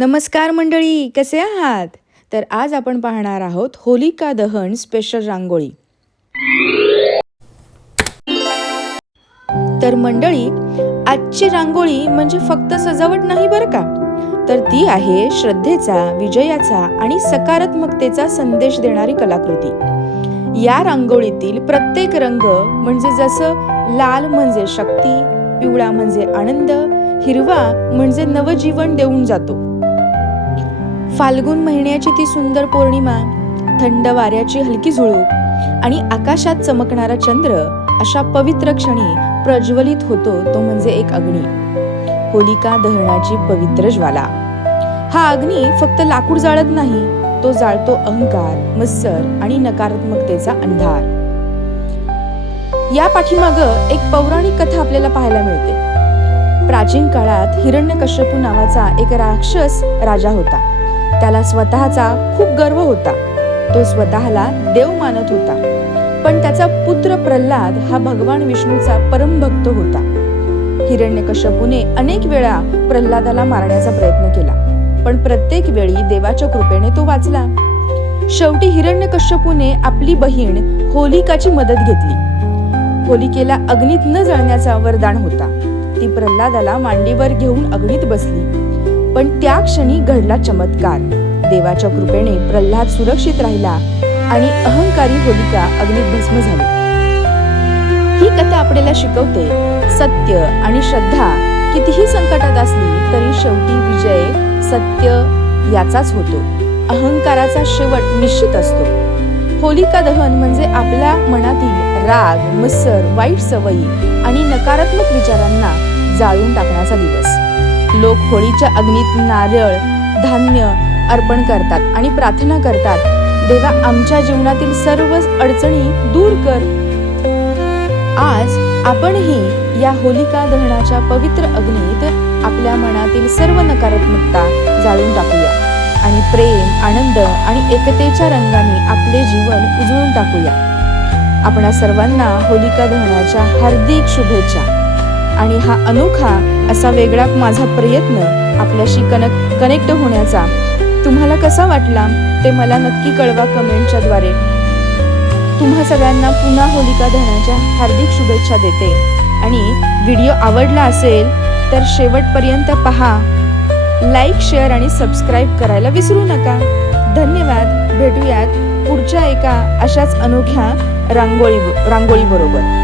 नमस्कार मंडळी, कसे आहात? तर आज आपण पाहणार आहोत होलिका दहन स्पेशल रांगोळी. तर मंडळी, आजची रांगोळी म्हणजे फक्त सजावट नाही बरं का, तर ती आहे श्रद्धेचा, विजयाचा आणि सकारात्मकतेचा संदेश देणारी कलाकृती. या रांगोळीतील प्रत्येक रंग म्हणजे जसं लाल म्हणजे शक्ती, पिवळा म्हणजे आनंद, हिरवा म्हणजे नवजीवन देऊन जातो. फाल्गुन महिन्याची ती सुंदर पौर्णिमा, थंड वाऱ्याची हलकी झुळूक आणि आकाशात चमकणारा चंद्र अशा पवित्र क्षणी प्रज्वलित होतो तो म्हणजे एक अग्नी, होलिका दहनाची पवित्र ज्वाला. हा अग्नी फक्त लाकूड जाळत नाही, तो जाळतो अहंकार, मत्सर आणि नकारात्मकतेचा अंधार. या पाठीमागं एक पौराणिक कथा आपल्याला पाहायला मिळते. प्राचीन काळात हिरण्यकश्यपू नावाचा एक राक्षस राजा होता. त्याला स्वतःचा खूप गर्व होता. तो स्वतःला देव मानत होता. पण त्याचा पुत्र प्रल्हाद हा भगवान विष्णूचा परमभक्त होता. हिरण्यकश्यपूने अनेक वेळा प्रल्हादाला मारण्याचा प्रयत्न केला, पण प्रत्येक वेळी देवाच्या कृपेने तो वाचला. शेवटी हिरण्यकश्यपूने आपली बहीण होलिकाची मदत घेतली. होलिकेला अग्नीत न जळण्याचा वरदान होता. ती प्रल्हादाला मांडीवर घेऊन अग्नीत बसली. पण त्या क्षणी घडला चमत्कार. देवाच्या कृपेने प्रल्हाद सुरक्षित राहिला आणि अहंकारी होलिका अग्नीत भस्म झाली. ही कथा आपल्याला शिकवते, सत्य आणि श्रद्धा कितीही संकटात असली तरी शेवटी विजय सत्य याचाच होतो. अहंकाराचा शेवट निश्चित असतो. होलिका दहन म्हणजे आपल्या मनातील राग, मत्सर, वाईट सवयी आणि नकारात्मक विचारांना जाळून टाकण्याचा दिवस. लोक होळीच्या अग्नीत नारळ, धान्य अर्पण करतात आणि प्रार्थना करतात, देवा आमच्या जीवनातील सर्व अडचणी दूर कर. आज आपणही या होलिका दहनाच्या पवित्र अग्नीत आपल्या मनातील सर्व नकारात्मकता जाळून टाकूया आणि प्रेम, आनंद आणि एकतेच्या रंगाने आपले जीवन उजळून टाकूया. आपणा सर्वांना होलिका दहनाच्या हार्दिक शुभेच्छा. आणि हा अनोखा असा वेगळा माझा प्रयत्न आपल्याशी कनेक्ट होण्याचा तुम्हाला कसा वाटला ते मला नक्की कळवा कमेंटच्या द्वारे. तुम्हा सगळ्यांना पुन्हा होलिका दहनाच्या हार्दिक शुभेच्छा देते. आणि व्हिडिओ आवडला असेल तर शेवटपर्यंत पहा. लाईक, शेअर आणि सबस्क्राईब करायला विसरू नका. धन्यवाद. भेटूयात पुढच्या एका अशाच अनोख्या रांगोळी बरोबर.